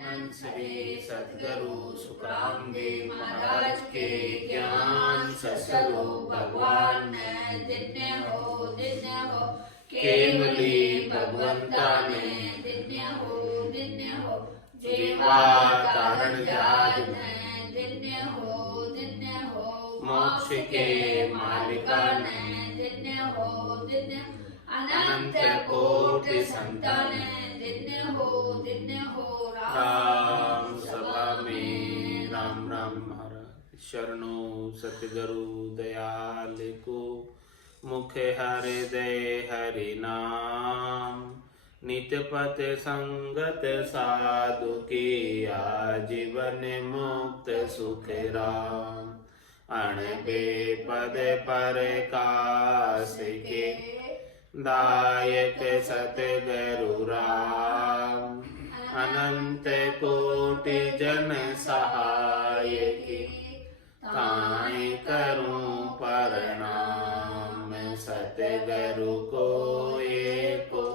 अनंत श्री सद्गुरु सुखरामदेव महाराज के ज्ञान ससलो भगवान ने दिन्य हो केवली भगवंता ने दिन्य हो जीवा कारण जाज ने दिन्य हो मोक्ष के मालिका ने दिन्य हो अनंत कोटि संतान दिन्य हो राम सभा में राम राम महाराज शरणों सतगुरु दयाल को मुख हृदय हरि नाम नित्यपत संगत साधु की आजीवन मुक्त सुख राम अण बेपद पर कास के दायक सतगुरु राम अनंत कोटि जन सहाय की ताई करूं प्रणाम सतगुरु को एको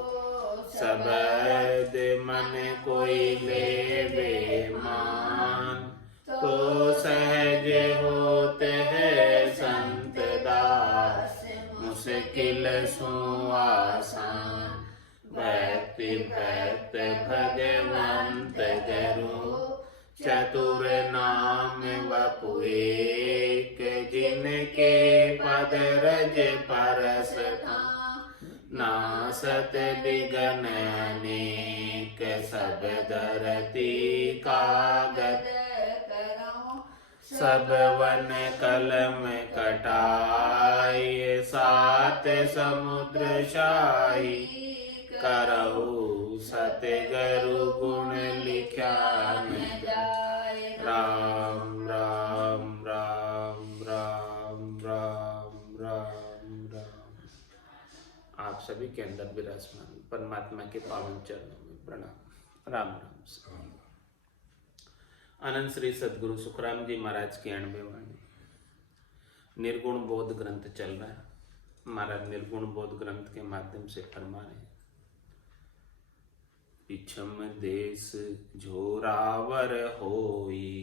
सबद मन कोई ले मान तो सहज होते है संत दास मुश्किल सो आसान भक्ति भक्त भगवंत गुरु चतुर नाम वपु एक जिनके पद रज परस नासत बिगन अनेक सब धरती कागद सब वन कलम कटाई सात समुद्र शाही करहु सतगुरु गुण लिख्या न जाए राम राम राम राम राम राम राम। आप सभी के अंदर विराजमान परमात्मा के पावन चरणों में प्रणाम राम राम। अनंत श्री सद्गुरु सुखराम जी महाराज की 98 वाणी निर्गुण बोध ग्रंथ चल रहा है। महाराज निर्गुण बोध ग्रंथ के माध्यम से फरमा रहे हैं, पिछम देश झोरावर होई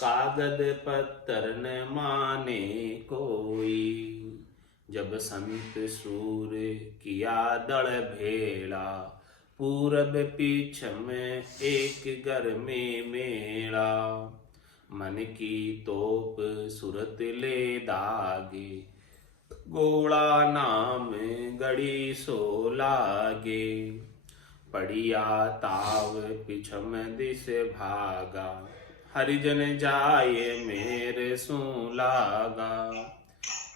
कागद पत्तर न माने कोई जब संत सूर किया दल भेड़ा पूरब पीछम एक घर में मेला मन की तोप सुरत ले दागे गोला नाम गड़ी सो लागे पड़िया ताव पिछम दिस भागा हरिजन जाए मेरे सू लागा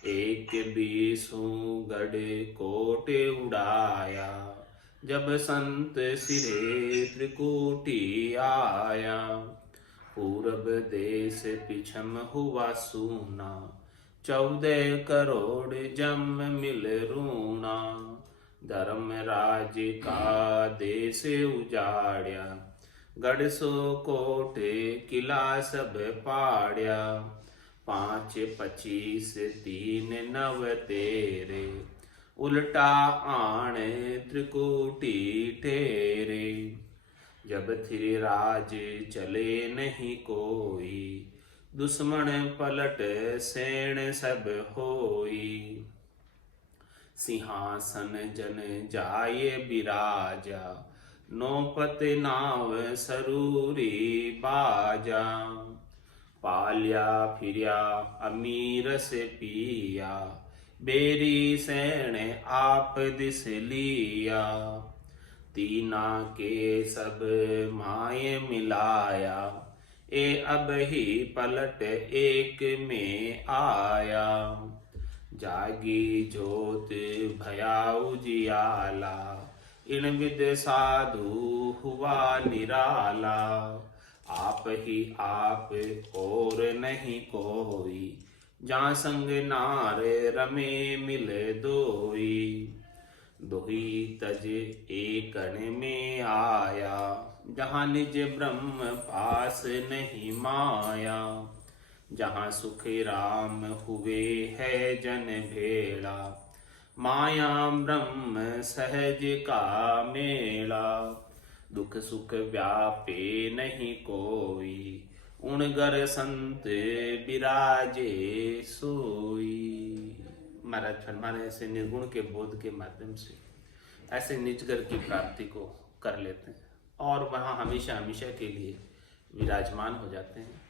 एक बीसू गढ़ कोटे उड़ाया जब संत सिरे त्रिकूटी आया पूरब देश पिछम हुआ सूना 14 करोड़ जम मिल रूना धर्मराज का देश उजाड़या गढ़ सो कोटे किला सब पाड़या 5 25 3 9 तेरे उल्टा आण त्रिकूटी ठेरे जब थिराज चले नहीं कोई दुश्मन पलट सेण सब होई सिंहासन जन जाए बिराजा नौपत नाव सरूरी बाजा पालिया फिरिया अमीर से पिया बेरी सैण आप दिस लिया तीना के सब माए मिलाया ए अब ही पलट एक में आया जागी जोत भया उजियाला इन विद साधु हुआ निराला आप ही आप और नहीं कोई जहाँ संग नार रमे मिल दोई दोही तज एकन में आया जहाँ निज ब्रह्म पास नहीं माया जहाँ सुख राम हुए है जन भेड़ा माया ब्रह्म सहज का मेला दुख सुख व्यापे नहीं कोई, उणगर संत विराजे सोई। महाराज फरमाने ऐसे निर्गुण के बोध के माध्यम से ऐसे निजगर की प्राप्ति को कर लेते हैं और वहाँ हमेशा हमेशा के लिए विराजमान हो जाते हैं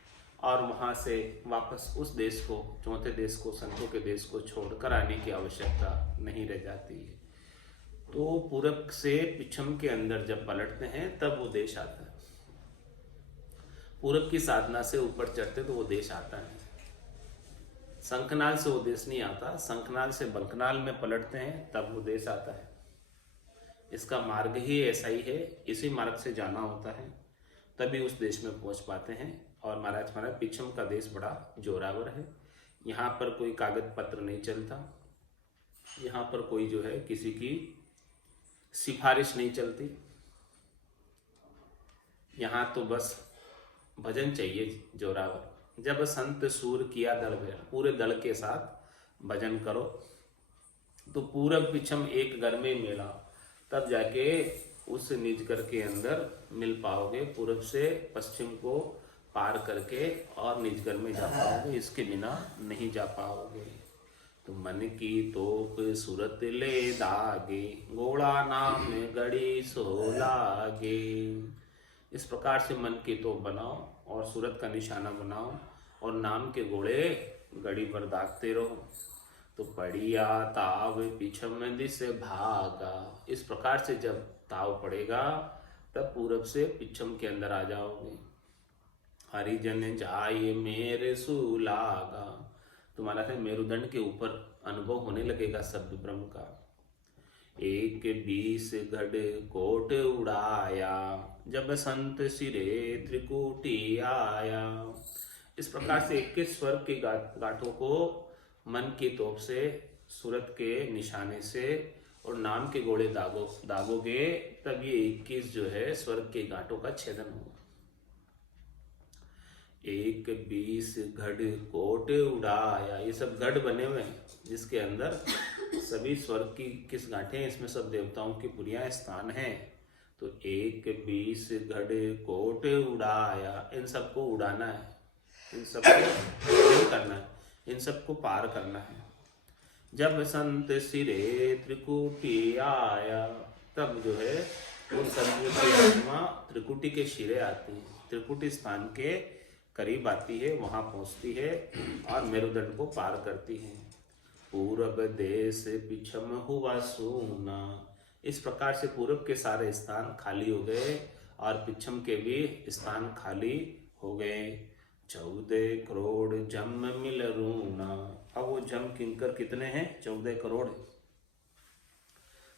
और वहाँ से वापस उस देश को, चौथे देश को, संतों के देश को छोड़कर आने की आवश्यकता नहीं रह जाती है। तो पूरब से पिछम के अंदर जब पलटते हैं तब वो देश आता है। पूरब की साधना से ऊपर चढ़ते तो वो देश आता नहीं। शंखनाल से वो देश नहीं आता, शंखनाल से बंकनाल में पलटते हैं तब वो देश आता है। इसका मार्ग ही ऐसा ही है, इसी मार्ग से जाना होता है तभी उस देश में पहुंच पाते हैं। और महाराज पिछम का देश बड़ा जोरावर है। यहाँ पर कोई कागज पत्र नहीं चलता, यहाँ पर कोई जो है किसी की सिफारिश नहीं चलती। यहाँ तो बस भजन चाहिए जोरावर। जब संत सूर किया दल में, पूरे दल के साथ भजन करो तो पूरब पिछम एक घर में मिला, तब जाके उस निजकर के अंदर मिल पाओगे। पूरब से पश्चिम को पार करके और निजगर में जा पाओगे, इसके बिना नहीं जा पाओगे। तो मन की तोप सूरत ले दागे, गोला नाम गड़ी सो लागे। इस प्रकार से मन की तोप बनाओ और सूरत का निशाना बनाओ और नाम के गोले गड़ी पर दागते रहो। तो पड़िया ताव पिछम दिस भागा। इस प्रकार से जब ताव पड़ेगा तब पूरब से पिछम के अंदर आ जाओगे। हरिजन जाए मेरे सुलागा, तुम्हारा है मेरुदंड के ऊपर अनुभव होने लगेगा शब्द ब्रह्म का। 21 गढ़ कोट उड़ाया, जब संत सिरे त्रिकुटी आया। इस प्रकार से 21 स्वर्ग के गांठों को मन की तोप से, सूरत के निशाने से और नाम के गोले दागोगे तब ये 21 जो है स्वर्ग के गांठों का छेदन होगा। 21 गढ़ कोट उड़ाया, ये सब गढ़ बने हुए हैं जिसके अंदर सभी स्वर्ग की किस गांठें हैं, इसमें सब देवताओं की पुरियां स्थान हैं। तो 21 गढ़ कोट उड़ाया, इन सबको उड़ाना है, इन सबको करना है, इन सबको पार करना है। जब संत सिरे त्रिकुटी आया, तब जो है वो संत की आत्मा त्रिकुटी के शिरे आती है, त्रिकुटी स्थान के करीब आती है, वहां पहुंचती है और मेरुदंड को पार करती है। पूरब देश पिछम हुआ सूना। इस प्रकार से पूरब के सारे स्थान खाली हो गए और पिछम के भी स्थान खाली हो गए। 14 करोड़ जम मिल रूना। अब वो जम किंकर कितने हैं? 14 करोड़,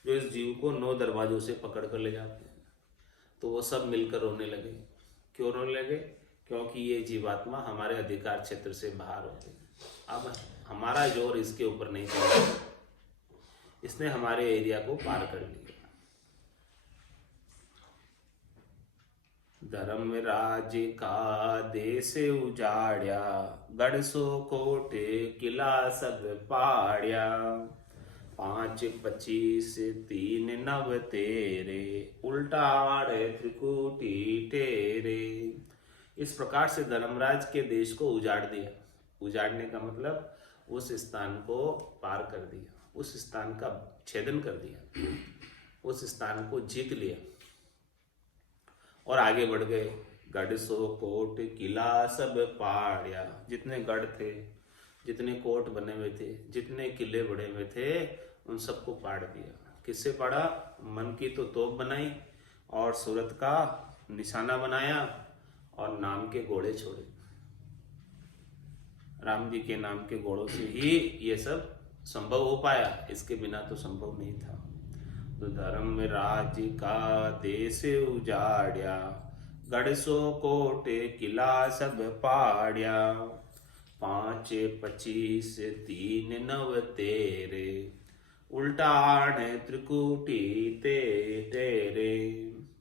जो इस जीव को 9 दरवाजों से पकड़ कर ले जाते हैं। तो वो सब मिलकर रोने लगे। क्यों रोने लगे? क्योंकि ये जीवात्मा हमारे अधिकार क्षेत्र से बाहर हो गई। अब हमारा जोर इसके ऊपर नहीं चला, इसने हमारे एरिया को पार कर लिया। धर्मराज का देश उजाड़िया, गढ़ सो कोट किला सब पाड़िया। 5 25 3 9 तेरे, उल्टा आड़े त्रिकुटी टेरे। इस प्रकार से धर्मराज के देश को उजाड़ दिया। उजाड़ने का मतलब उस स्थान को पार कर दिया, उस स्थान का छेदन कर दिया, उस स्थान को जीत लिया और आगे बढ़ गए। गढ़ सो कोट किला सब पाड़िया। जितने गढ़ थे, जितने कोट बने हुए थे, जितने किले बने हुए थे, उन सबको पाड़ दिया। किससे पाड़ा? मन की तो तोप बनाई और सूरत का निशाना बनाया और नाम के घोड़े छोड़े। राम जी के नाम के घोड़ों से ही ये सब संभव हो पाया, इसके बिना तो संभव नहीं था। तो धर्म राज का देश उजाड़िया, गढ़ सो कोट किला सब पाड़िया। 5 25 3 9 तेरे, उल्टा आड़े त्रिकुटी तेरे।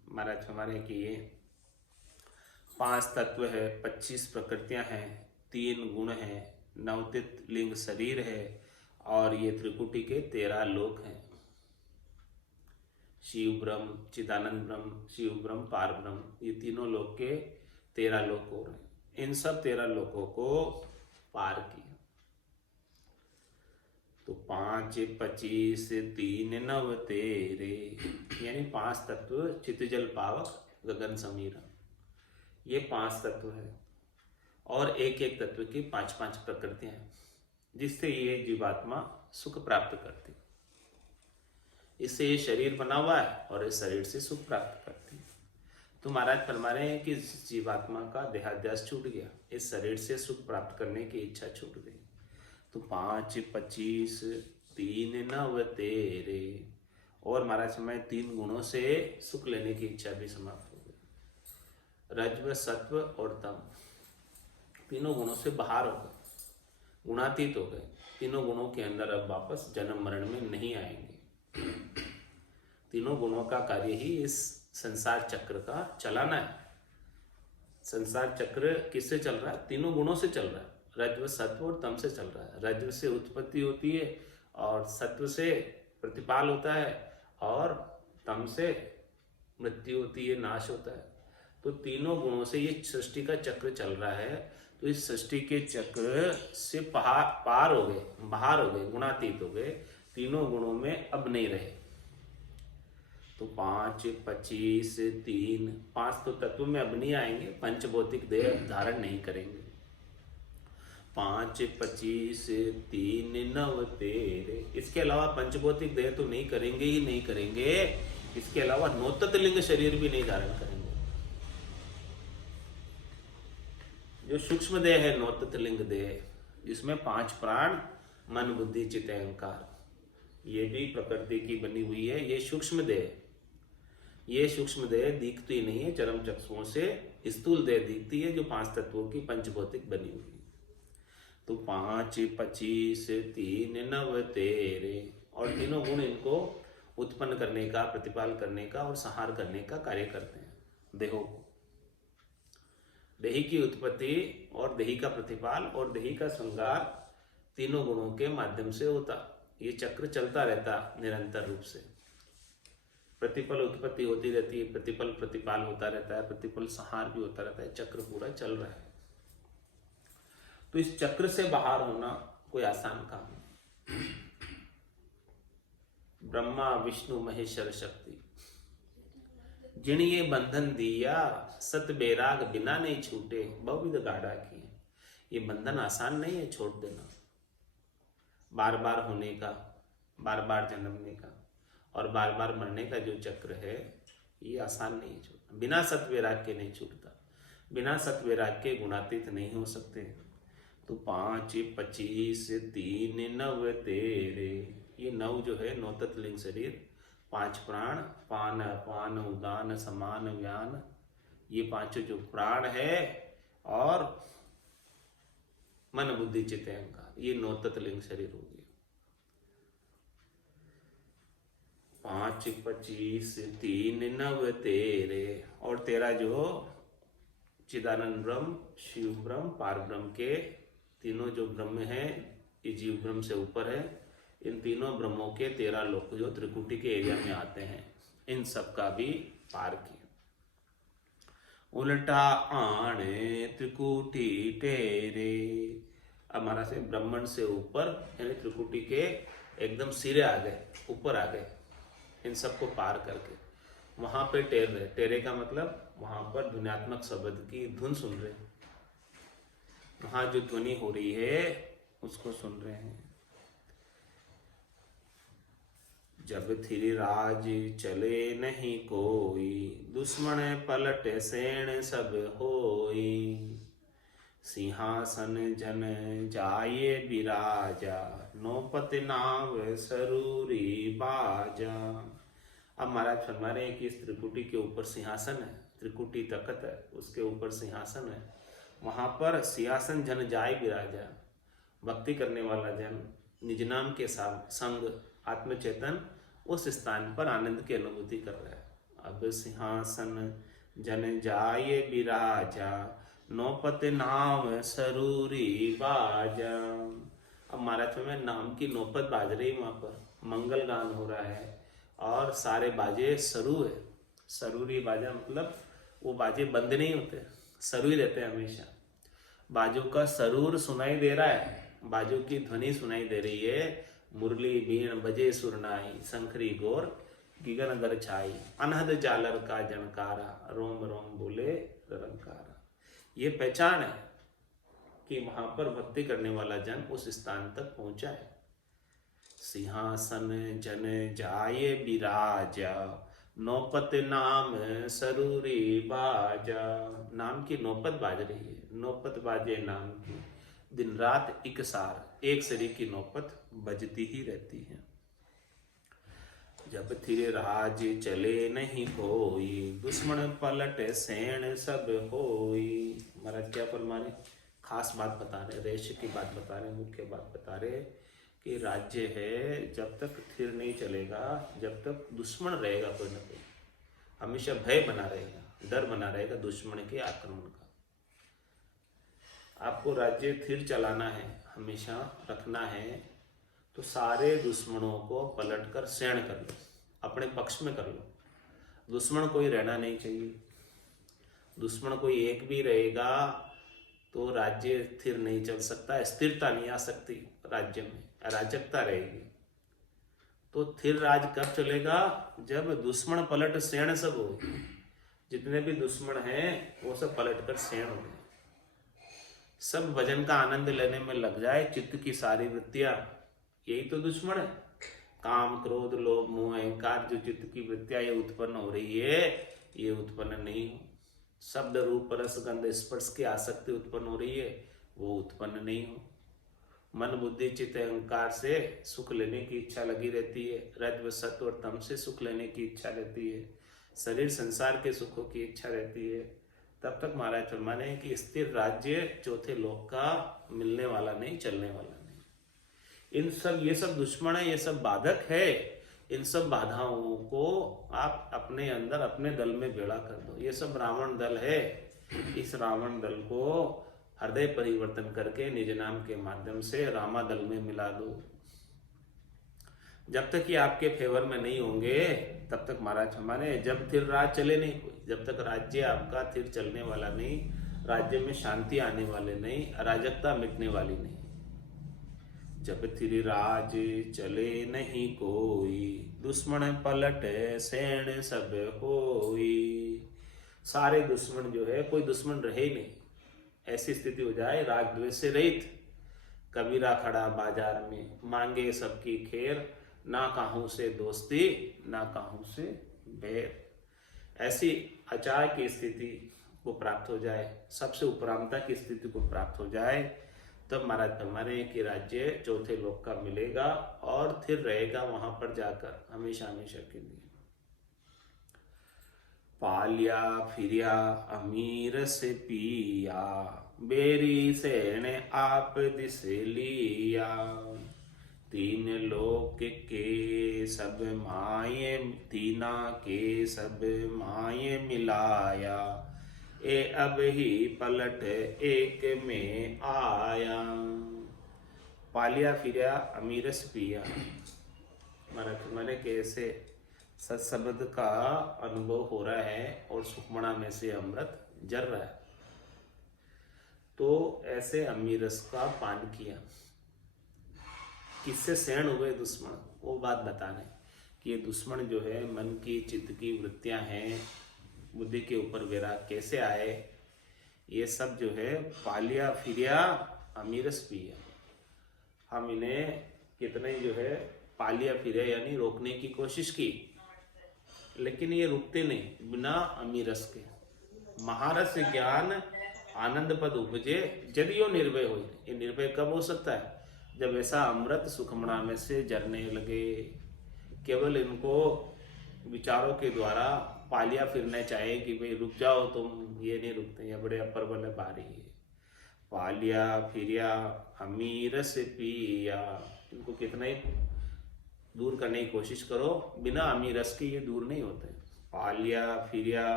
महाराज हमारे की ये 5 तत्व है, 25 प्रकृतियां हैं, 3 गुण हैं, 9 लिंग शरीर है और ये त्रिकुटी के 13 लोक हैं। शिव ब्रह्म, चिदानंद ब्रह्म, शिव ब्रह्म, पार ब्रह्म, ये तीनों लोक के 13 लोक हो रहे हैं। इन सब 13 लोकों को पार किया। तो 5, 25, 3, 9 तेरे, यानी 5 तत्व चित जल पावक गगन समीरा, ये 5 तत्व है। और एक एक तत्व की 5-5 प्रकृतियां हैं, जिससे ये जीवात्मा सुख प्राप्त करती। इससे ये शरीर बना हुआ है और इस शरीर से सुख प्राप्त करती है। तो महाराज फरमा रहे हैं कि जीवात्मा का देहाध्यास छूट गया, इस शरीर से सुख प्राप्त करने की इच्छा छूट गई। तो 5, 25, 3, 9 तेरे, और महाराज समय 3 गुणों से सुख लेने की इच्छा भी समाप्त हो गई। रज्व, सत्व और तम, तीनों गुणों से बाहर हो गए, गुणातीत हो गए। तीनों गुणों के अंदर अब वापस जन्म मरण में नहीं आएंगे। तीनों गुणों का कार्य ही इस संसार चक्र का चलाना है। संसार चक्र किससे चल रहा है? तीनों गुणों से चल रहा है। रज्व, सत्व और तम से चल रहा है। रज्व से उत्पत्ति होती है और सत्व से प्रतिपाल होता है और तम से मृत्यु होती है, नाश होता है। तो तीनों गुणों से ये सृष्टि का चक्र चल रहा है। तो इस सृष्टि के चक्र से पार हो गए, बाहर हो गए, गुणातीत हो गए, तीनों गुणों में अब नहीं रहे। तो 5, 25, 3, 5 तो तत्व में अब नहीं आएंगे, पंचभौतिक देह धारण नहीं करेंगे। 5, 25, 3, 9 तेरे, इसके अलावा पंचभौतिक देह तो नहीं करेंगे ही नहीं करेंगे, इसके अलावा नौतत लिंग शरीर भी नहीं धारण करेंगे। जो सूक्ष्म देह है नौतत लिंग देह, जिसमें 5 प्राण, मन, बुद्धि, चित्त, अहंकार, ये भी प्रकृति की बनी हुई है। ये सूक्ष्म देह, ये सूक्ष्म देह दिखती नहीं है, चरम चक्षुओं से स्थूल देह दिखती है, जो 5 तत्वों की पंचभौतिक बनी हुई है। तो 5, 25, 3, 9 तेरे, और तीनों गुण इनको उत्पन्न करने का, प्रतिपाल करने का और संहार करने का कार्य करते हैं। देहों को, देही की उत्पत्ति और देही का प्रतिपाल और देही का श्रृंगार तीनों गुणों के माध्यम से होता। ये चक्र चलता रहता निरंतर रूप से। प्रतिपल उत्पत्ति होती रहती है, प्रतिपल प्रतिपाल होता रहता है, प्रतिपल संहार भी होता रहता है, चक्र पूरा चल रहा है। तो इस चक्र से बाहर होना कोई आसान काम नहीं। ब्रह्मा, विष्णु, महेश्वर, शक्ति, जिन ये बंधन दिया, सत बेराग बिना नहीं छूटे, बहुविध गाढ़ा किए। ये बंधन आसान नहीं है छोड़ देना। बार बार होने का, बार बार जन्मने का और बार बार मरने का जो चक्र है, ये आसान नहीं है छोड़ना। बिना सत वैराग के नहीं छूटता, बिना सत वैराग के गुणातीत नहीं हो सकते। तो 5, 25, 3, 9 तेरे, ये 9 जो है नौतत लिंग शरीर, 5 प्राण, पान, अपान, उदान, समान, व्यान, ये 5 जो प्राण है, और मन, बुद्धि, चित्त, अहंकार, ये नौतत लिंग शरीर हो गया। 5, 25, 3, 9 तेरे, और तेरा जो चिदानंद ब्रह्म, शिव ब्रह्म, पार ब्रह्म के तीनों जो ब्रह्म है, ये जीव ब्रह्म से ऊपर है। इन तीनों ब्रह्मों के 13 लोक जो त्रिकुटी के एरिया में आते हैं, इन सब का भी पार किया। उल्टा आने त्रिकुटी तेरे, अब महाराज से ब्रह्मांड से ऊपर, यानी त्रिकुटी के एकदम सिरे आ गए, ऊपर आ गए, इन सबको पार करके वहां पे टेर रहे। टेरे का मतलब वहां पर ध्वन्यात्मक शब्द की धुन सुन रहे, वहां जो ध्वनि हो रही है उसको सुन रहे हैं। जब थिर राज चले नहीं कोई, दुश्मन पलट सेण सब होई, सिंहासन जन जाये बिराजा, नौपत नाव सरूरी बाजा। अब महाराज फरमा रहे हैं कि इस त्रिकुटी के ऊपर सिंहासन है, त्रिकुटी तखत है, उसके ऊपर सिंहासन है। वहां पर सिंहासन जन जाय बिराजा, भक्ति करने वाला जन निज नाम के संग आत्मचेतन उस स्थान पर आनंद की अनुभूति कर रहा है। अब सिंहासन जन जाय बिराजा, नौपत नाम सरूरी बाजा। अब महाराज में नाम की नौपत बाज रही, वहां पर मंगल गान हो रहा है और सारे बाजे सरू है। सरूरी बाजा मतलब वो बाजे बंद नहीं होते, सरू ही रहते हैं हमेशा। बाजों का सरूर सुनाई दे रहा है, बाजों की ध्वनि सुनाई दे रही है। मुरली बीण बजे सुरनाई, शंखरी गोर गिगन गर छाई, अनहद जालर का जनकारा, रोम रोम बोले रंकारा। ये पहचान है कि वहां पर भक्ति करने वाला जन उस स्थान तक पहुंचा है। सिंहासन जन जाए विराजा, नौपत नाम सरूरी बाजा। नाम की नौपत बाज रही है, नौपत बाजे नाम की, दिन रात इकसार एक सरी की नौपत बजती ही रहती है। जब थिर राज चले नहीं कोई, दुश्मन पलट सैन सब होई। महाराज क्या फरमा रहे, खास बात बता रहे, रहस्य की बात बता रहे, मुख्य बात बता रहे कि राज्य है जब तक थिर नहीं चलेगा, जब तक दुश्मन रहेगा कोई ना कोई, हमेशा भय बना रहेगा, डर बना रहेगा दुश्मन के आक्रमण का। आपको राज्य थिर चलाना है, हमेशा रखना है, तो सारे दुश्मनों को पलटकर सैन कर लो, अपने पक्ष में कर लो। दुश्मन कोई रहना नहीं चाहिए। दुश्मन कोई एक भी रहेगा तो राज्य स्थिर नहीं चल सकता, स्थिरता नहीं आ सकती राज्य में, अराजकता रहेगी। तो स्थिर राज कब चलेगा, जब दुश्मन पलट सैन सब हो। जितने भी दुश्मन हैं वो सब पलट कर सैन हो गए, सब भजन का आनंद लेने में लग जाए। चित्त की सारी वृत्तियां, यही तो दुश्मन है। काम क्रोध लोभ मोह अहंकार, जो चित्त की वृत्तियां ये उत्पन्न हो रही है, ये उत्पन्न नहीं हो। शब्द रूप रस गंध स्पर्श की आसक्ति उत्पन्न हो रही है, वो उत्पन्न नहीं हो। मन बुद्धि चित्त अहंकार से सुख लेने की इच्छा लगी रहती है, रज व सत्व और तम से सुख लेने की इच्छा रहती है, शरीर संसार के सुखों की इच्छा रहती है। तब तक महाराज फरमाने कि स्थिर राज्य चौथे लोक का मिलने वाला नहीं, चलने वाला नहीं। इन सब, ये सब दुश्मन है, ये सब बाधक है। इन सब बाधाओं को आप अपने अंदर अपने दल में बेड़ा कर दो। ये सब रावण दल है, इस रावण दल को हृदय परिवर्तन करके निज नाम के माध्यम से रामा दल में मिला दो। जब तक ये आपके फेवर में नहीं होंगे तब तक महाराज हमारे, जब थिर राज चले नहीं कोई, जब तक राज्य आपका थिर चलने वाला नहीं, राज्य में शांति आने वाले नहीं, अराजकता मिटने वाली नहीं। जब थिर राज चले नहीं कोई, दुश्मन पलट सैन सब होई। सारे दुश्मन जो है, कोई दुश्मन रहे ही नहीं, ऐसी स्थिति हो जाए राग द्वेष से रहित। कबीरा खड़ा बाजार में, मांगे सबकी खैर, ना काहू से दोस्ती ना काहू से बैर। ऐसी अचार की स्थिति को प्राप्त हो जाए, सबसे उपरामता की स्थिति को प्राप्त हो जाए, तब महाराज हमारे कि राज्य चौथे लोक का मिलेगा और फिर रहेगा वहां पर जाकर हमेशा हमेशा के लिए। पालिया फिरिया अमीर से पिया, बेरी सैन आप दिस लिया। तीन लोक के सब माये, तीना के सब माये मिलाया, ए अब ही पलट एक में आया। पालिया फिरिया अमीरस पिया, मैंने कैसे सत्शब्द का अनुभव हो रहा है और सुखमणा में से अमृत जर रहा है, तो ऐसे अमीरस का पान किया। किससे सैन हुए दुश्मन, वो बात बताने कि ये दुश्मन जो है मन की चित्त की वृत्तियां हैं, बुद्धि के ऊपर वैराग कैसे आए, ये सब जो है पालिया फिरिया अमीरस पिया। हम इन्हें कितने जो है पालिया फिरिया यानी रोकने की कोशिश की, लेकिन ये रुकते नहीं बिना अमीरस के। महारस ज्ञान आनंद पद उपजे, जदियो निर्भय हो। ये निर्भय कब हो सकता है, जब ऐसा अमृत सुखमणा में से जरने लगे। केवल इनको विचारों के द्वारा पालिया फिरना चाहिए कि भाई रुक जाओ तुम, ये नहीं रुकते, ये बड़े अपर बल भारी है। पालिया फिरिया अमीरस पिया, इनको कितना ही दूर करने की कोशिश करो, बिना अमीरस के ये दूर नहीं होते। पालिया फिरिया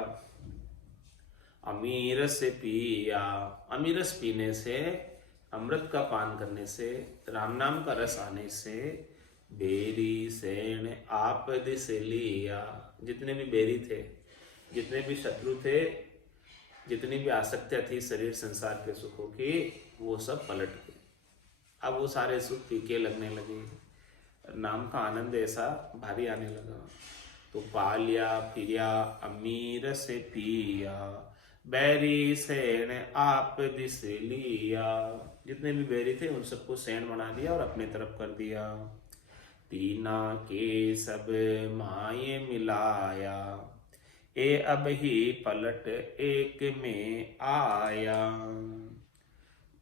अमीरस पिया, अमीरस पीने से, अमृत का पान करने से, राम नाम का रस आने से बेरी सेण आप दिस लिया। जितने भी बेरी थे, जितने भी शत्रु थे, जितनी भी आसक्तियाँ थी शरीर संसार के सुखों की, वो सब पलट गई। अब वो सारे सुख फीके लगने लगे, नाम का आनंद ऐसा भारी आने लगा। तो पालिया फिरिया अमीर से पिया, बैरी सेण आप दिस लिया। जितने भी बैरी थे उन सबको सैन बना दिया और अपने तरफ कर दिया। तीना के सब माये मिलाया, ए अब ही पलट एक में आया।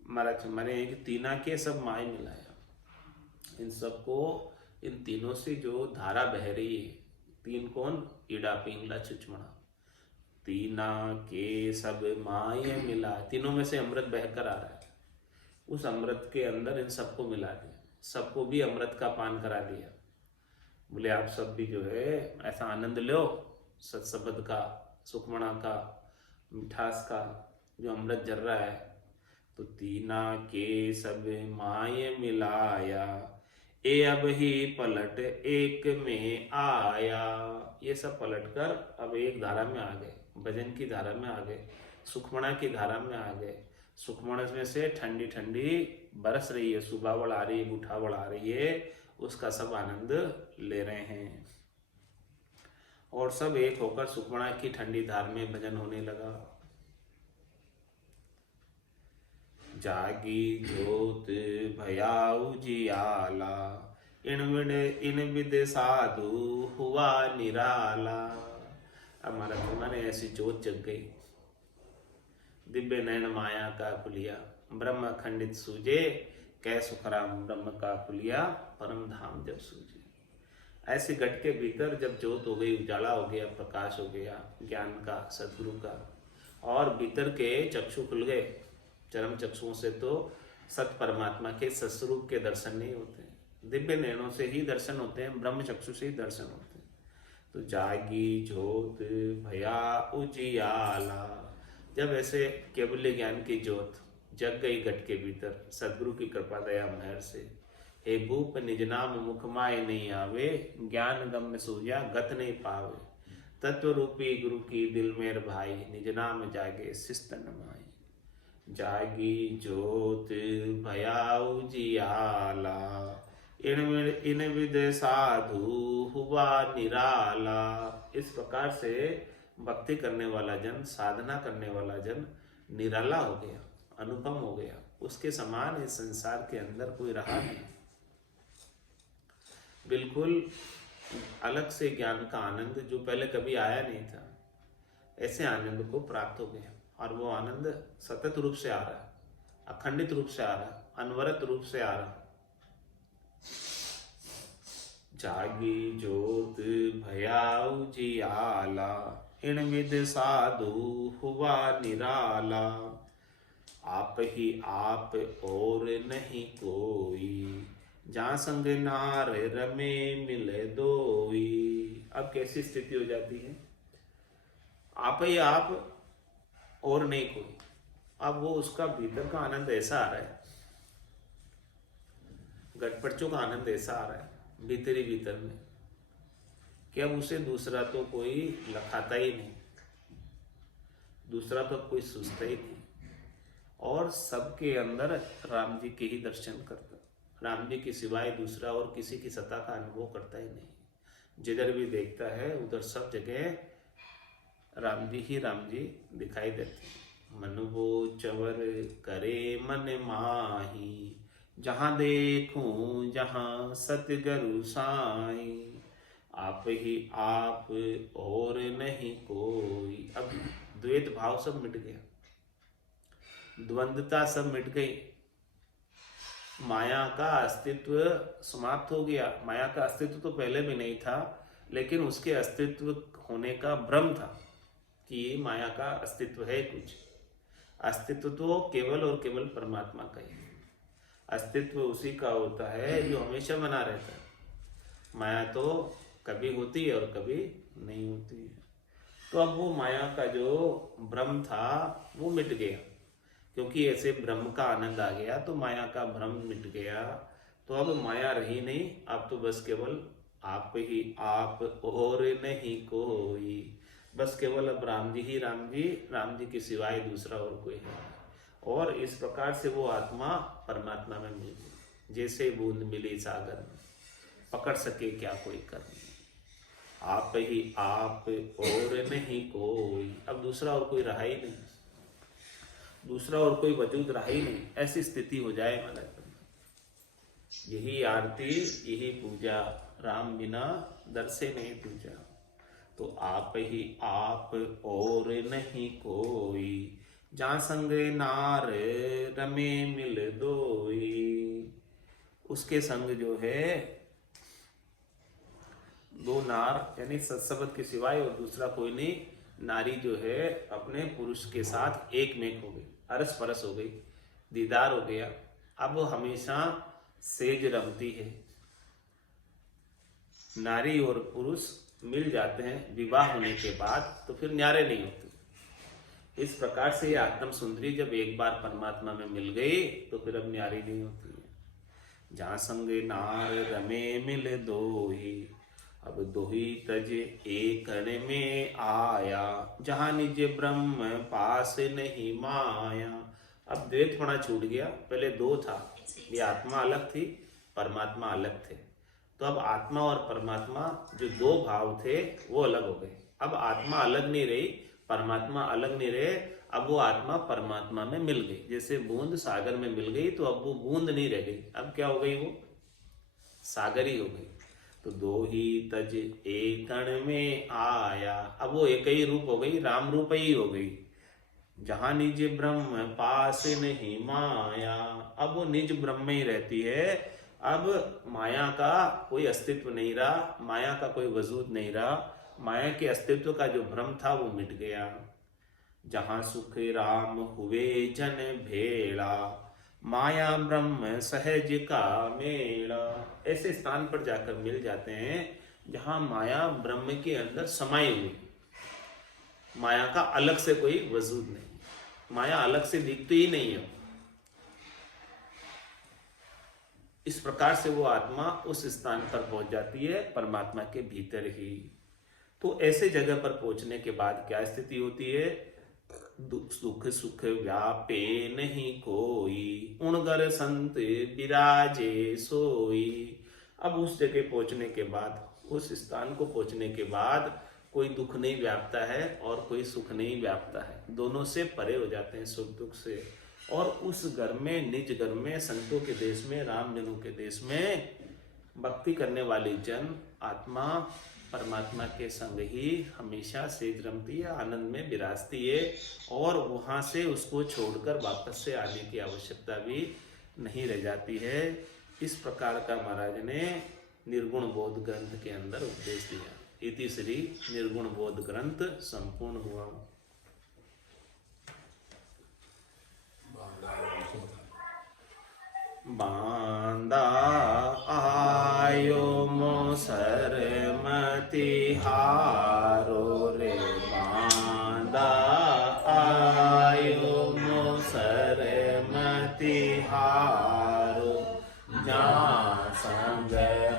महाराज मैंने एक तीना के सब माये मिलाया, इन सबको, इन तीनों से जो धारा बह रही है, तीन कौन, ईड़ा पिंगला चुचमड़ा, तीना के सब माये मिला, तीनों में से अमृत बहकर आ रहा है, उस अमृत के अंदर इन सबको मिला दिया, सबको भी अमृत का पान करा दिया। बोले आप सब भी जो है ऐसा आनंद लो सत्सबद का, सुखमणा का, मिठास का, जो अमृत जर रहा है। तो तीना के सब माये मिलाया, ए अब ही पलट एक में आया। ये सब पलट कर अब एक धारा में आ गए, भजन की धारा में आ गए, सुखमणा की धारा में आ गए। सुखमणा में से ठंडी ठंडी बरस रही है, सुबावड़ आ रही है, गुठावड़ आ रही है, उसका सब आनंद ले रहे हैं। और सब एक होकर सुखमणा की ठंडी धार में भजन होने लगा। जागी जोत भयाऊ जियाला, इन विद साधु हुआ निराला। हमारा तुम्हारे ऐसी जोत जग गई, दिव्य नयन माया का खुलिया, ब्रह्म खंडित सूझे, कै सुखराम ब्रह्म का खुलिया, परम धाम जब सूझे। ऐसे घट के भीतर जब जोत हो गई, उजाला हो गया, प्रकाश हो गया ज्ञान का, सदगुरु का, और भीतर के चक्षु खुल गए। चरम चक्षुओं से तो सत परमात्मा के सस्वरूप के दर्शन नहीं होते, दिव्य नयनों से ही दर्शन होते हैं, ब्रह्म चक्षु से ही दर्शन होते हैं। तो जागी जोत भया उजियाला, जब ऐसे केवल्य ज्ञान की जोत जग गई घट के भीतर सदगुरु की कृपा दया महर से, हे भूप निज नाम मुख माय नहीं आवे, ज्ञान गम में सूझा गत नहीं पावे, तत्व रूपी गुरु की दिल मेर भाई, निज नाम जागे शिस्तन माई। जागी जोत भया उजियाला, इन विद साधु हुआ निराला। इस प्रकार से भक्ति करने वाला जन, साधना करने वाला जन निराला हो गया, अनुपम हो गया, उसके समान इस संसार के अंदर कोई रहा नहीं। बिल्कुल अलग से ज्ञान का आनंद जो पहले कभी आया नहीं था, ऐसे आनंद को प्राप्त हो गया। और वो आनंद सतत रूप से आ रहा है, अखंडित रूप से आ रहा है, अनवरत रूप से आ रहा है। जागी जोत भया उजियाला, इन विद साधु हुआ निराला, आप ही आप और नहीं कोई, जहाँ संग नार रमे मिले दोई। अब कैसी स्थिति हो जाती है, आप ही आप और नहीं कोई। अब वो उसका भीतर का आनंद ऐसा आ रहा है, गटपड़चों का आनंद ऐसा आ रहा है भीतर ही भीतर में, कि अब उसे दूसरा तो कोई लखाता ही नहीं, दूसरा तो कोई सोचता ही नहीं, और सबके अंदर राम जी के ही दर्शन करता, राम जी के सिवाय दूसरा और किसी की सत्ता का अनुभव करता ही नहीं। जिधर भी देखता है उधर सब जगह राम जी ही राम जी दिखाई देते। मन वो चवर करे मन माही, जहाँ देखूं जहाँ सतगुरु साई, आप ही आप और नहीं कोई। अब द्वैत भाव सब मिट गया, द्वंद्वता सब मिट गई, माया का अस्तित्व समाप्त हो गया। माया का अस्तित्व तो पहले भी नहीं था, लेकिन उसके अस्तित्व होने का भ्रम था कि ये माया का अस्तित्व है कुछ। अस्तित्व तो केवल और केवल परमात्मा का ही है। अस्तित्व उसी का होता है जो हमेशा बना रहता है। माया तो कभी होती है और कभी नहीं होती है। तो अब वो माया का जो भ्रम था वो मिट गया, क्योंकि ऐसे ब्रह्म का आनंद आ गया तो माया का भ्रम मिट गया। तो तो अब माया रही नहीं, अब तो बस केवल आप ही आप और नहीं कोई। बस केवल अब राम जी ही राम जी, राम जी के सिवाय दूसरा और कोई है। और इस प्रकार से वो आत्मा परमात्मा में मिल गई, जैसे बूंद मिली सागर में, पकड़ सके क्या कोई कर। आप ही आप और नहीं कोई, अब दूसरा और कोई रहा ही नहीं, दूसरा और कोई वजूद रहा ही नहीं। ऐसी स्थिति हो जाए महाराज, यही आरती यही पूजा, राम बिना दर से नहीं पूजा। तो आप ही आप और नहीं कोई, जहाँ संग नार रमे मिल दोई। उसके संग जो है दो नार, यानी सत्सबद के सिवाय और दूसरा कोई नहीं, नारी जो है अपने पुरुष के साथ एक मेक हो गई, अरस परस हो गई, दीदार हो गया। अब वो हमेशा सेज रमती है। नारी और पुरुष मिल जाते हैं विवाह होने के बाद, तो फिर न्यारे नहीं होते। इस प्रकार से ये आत्म सुंदरी जब एक बार परमात्मा में मिल गई तो फिर अब न्यारी नहीं होती है। जहाँ संगे नार रमे मिल दोही, अब दोही तज एक में आया, जहाँ निज ब्रह्म पास नहीं माया। अब द्वैत होना छूट गया, पहले दो था, ये आत्मा अलग थी, परमात्मा अलग थे। तो अब आत्मा और परमात्मा जो दो भाव थे वो अलग हो गए। अब आत्मा अलग नहीं रही, परमात्मा अलग नहीं रहे, अब वो आत्मा परमात्मा में मिल गई। जैसे बूंद सागर में मिल गई तो अब वो बूंद नहीं रह गई, अब क्या हो गई, वो सागर ही हो गई। तो दो ही तज एक कण में आया, अब वो एक ही रूप हो गई, राम रूप ही हो गई। जहां निज ब्रह्म पास नहीं माया, अब वो निज ब्रह्म में ही रहती है। अब माया का कोई अस्तित्व नहीं रहा, माया का कोई वजूद नहीं रहा, माया के अस्तित्व का जो भ्रम था वो मिट गया। जहां सुख राम हुए जन भेड़ा, माया ब्रह्म सहज का मेला। ऐसे स्थान पर जाकर मिल जाते हैं जहां माया ब्रह्म के अंदर समाई हुई, माया का अलग से कोई वजूद नहीं, माया अलग से दिखती ही नहीं है। इस प्रकार से वो आत्मा उस स्थान पर पहुंच जाती है, परमात्मा के भीतर ही। तो ऐसे जगह पर पहुंचने के बाद क्या स्थिति होती है, सुख सुख व्यापे नहीं कोई, उणगर संत विराजे सोई। अब उस जगह पहुंचने के बाद, उस स्थान को पहुंचने के बाद कोई दुख नहीं व्यापता है और कोई सुख नहीं व्यापता है, दोनों से परे हो जाते हैं सुख दुख से। और उस घर में, निज घर में, संतों के देश में, राम जनों के देश में भक्ति करने वाली जन आत्मा परमात्मा के संग ही हमेशा सेज रमती है, आनंद में विराजती है, और वहां से उसको छोड़कर वापस से आने की आवश्यकता भी नहीं रह जाती है। इस प्रकार का महाराज ने निर्गुण बोध ग्रंथ के अंदर उपदेश दिया। इति श्री निर्गुण बोध ग्रंथ संपूर्ण हुआ। बांदा आयो मोसर मति हारो रे, बांदा आयो मोसर मति हारो, जहाँ संग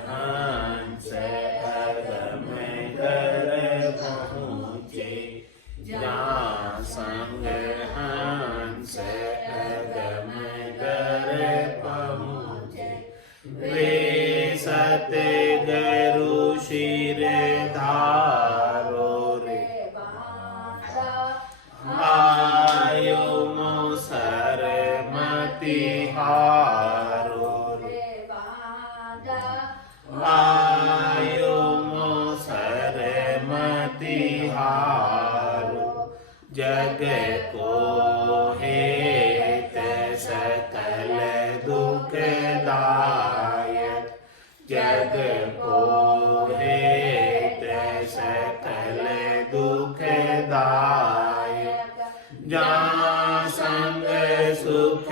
हंस अगम कर पहुँचे, जहाँ संग हंस अगम कर पहुँचे। वे सत गरु शिर धारो रे, आयो मोसर मति हारो रे, आयो मोसर मति हारो। जग को हेत सकल दुखदायक, जग को हेत सकल दुखदायक। जहाँ संग सुख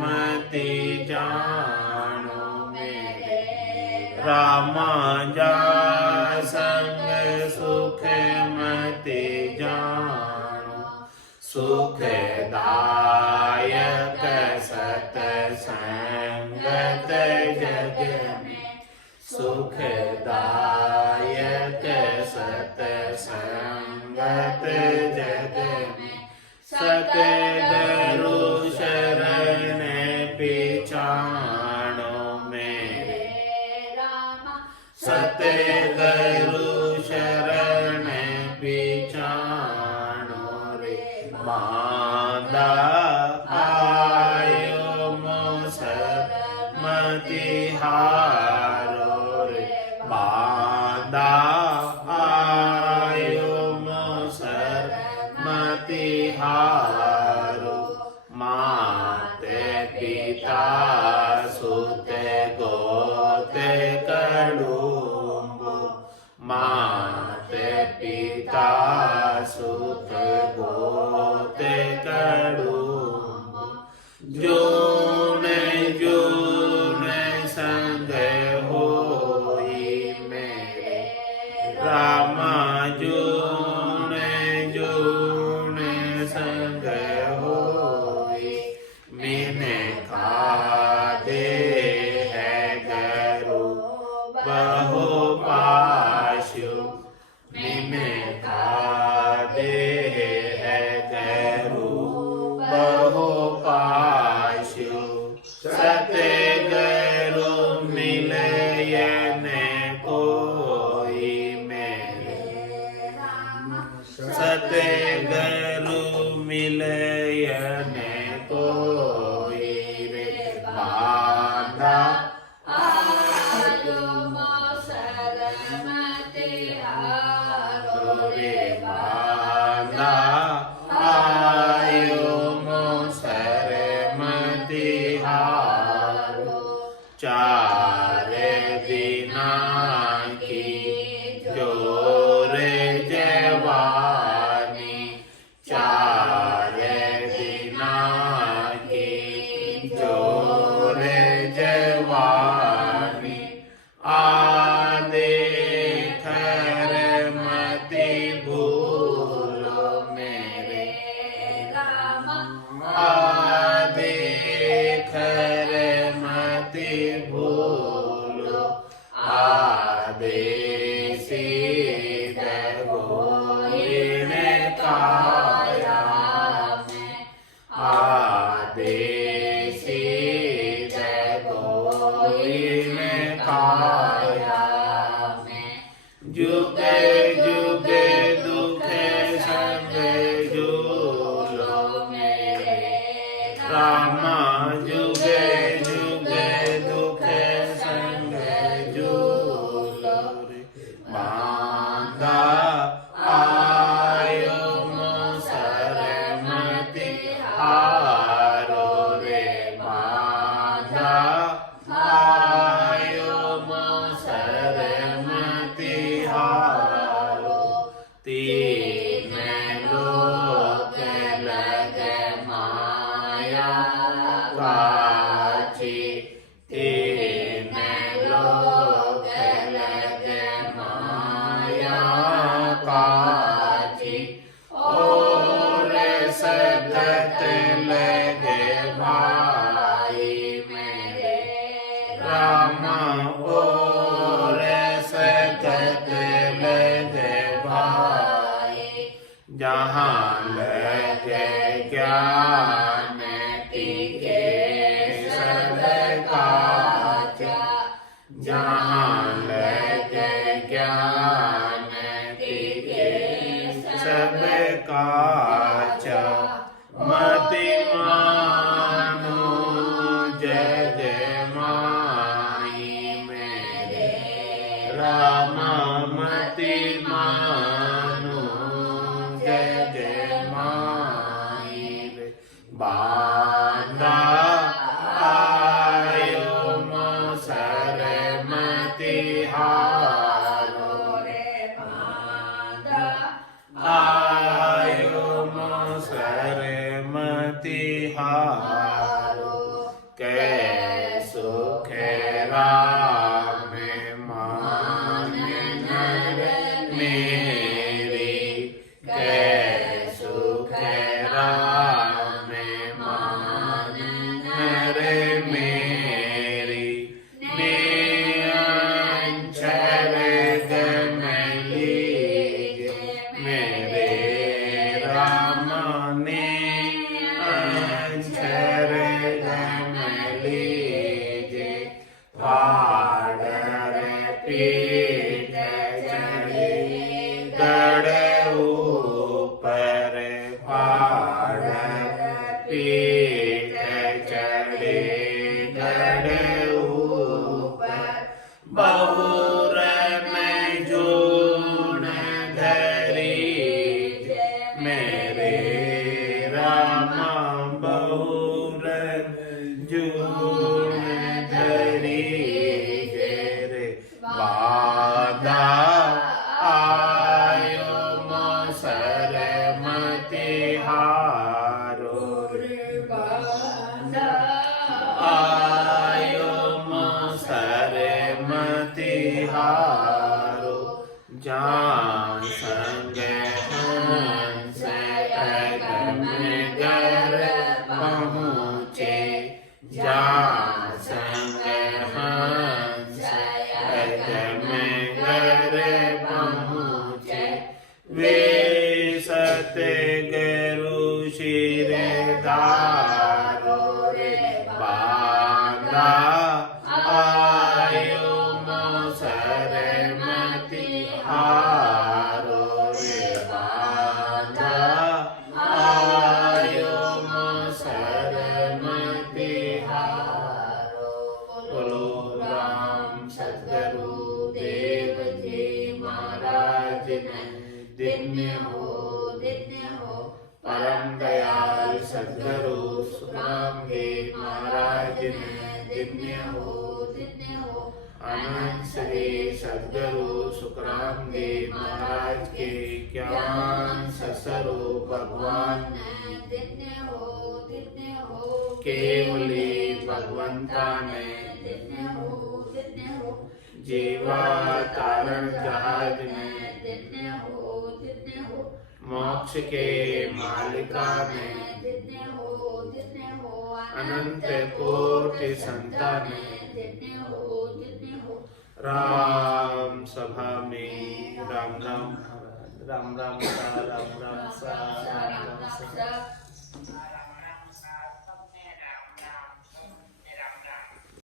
मति जानो मेरे रामा, जा संग सुख मति जानो। सुखदायक सत संगत जग सुखदायक सतसंगत जग में सतगुरु शरण पिछाणो मेरे रामा सतगुरु शरण पिछाणो रे मांदा आयो मोसर मतिहारो रे मांदा आयो मोसर मतिहारो माते पिता सुते गोते कड़ुम्बु माते पिता सुत गोते कड़ुम्बु जूने जूने संग होई मेरे रामा जूने जूने संग होई मैंने खादे है गरु बहु पाशु मैंने खादे है गरु बहु पाशु सतगुरु मिलयन कोई मेरे सतगुरु मिलयन कोई रे बांधा आयो मोसर मतिहारो रे बांधा आयो मोसर मतिहारो चार दिना की जोर जवानी चार दिना की जोर जवानी आदे खर मति भूलो मेरे रामा आदे खर मति भूलो आदेशी दगोइन काया में आदेशी दगोइन काया में जुग जुग दुख संग झूलो मेरे रामा जुग जुग दुख संग झूलो रे बांधा आयो मोसर मतिहारो रे बांधा आयो मोसर मतिहारो तीन लोक लग माया काची तीन लोक लग माया काची और सतत लगे भाई मेरे रामा और सतत लगे भाई जहाँ लगे ज्ञान टिके सदकाचा जहाँ लगे ज्ञान टिके सदकाचा मति मानो जग माई मेरे रामा मति मानो जग माई रे बांधा आयो मोसर मतिहारो रे बांधा आयो मोसर मतिहारो कै सुख राम मान नर में गरु शिर धारो रे बांधा आयो मोसर मति हारो रे बांधा आयो मोसर मति हारो। बोलो राम सद्गुरु देव जी महाराज ने दिव्य हो परम दयाल सद्गुरु सुखराम जी महाराज ने दिव्य हो अनंत श्री सद्गुरु सुखराम जी महाराज के ज्ञान ससरो भगवान ने दिव्य हो केवली भगवंता ने दिव्य हो जीवा तारण जहाज में दिव्य हो मोक्ष के मालिका में दिव्य हो अनंत कोटि संतान में राम सभा में राम राम राम राम सा राम राम सा राम राम सा।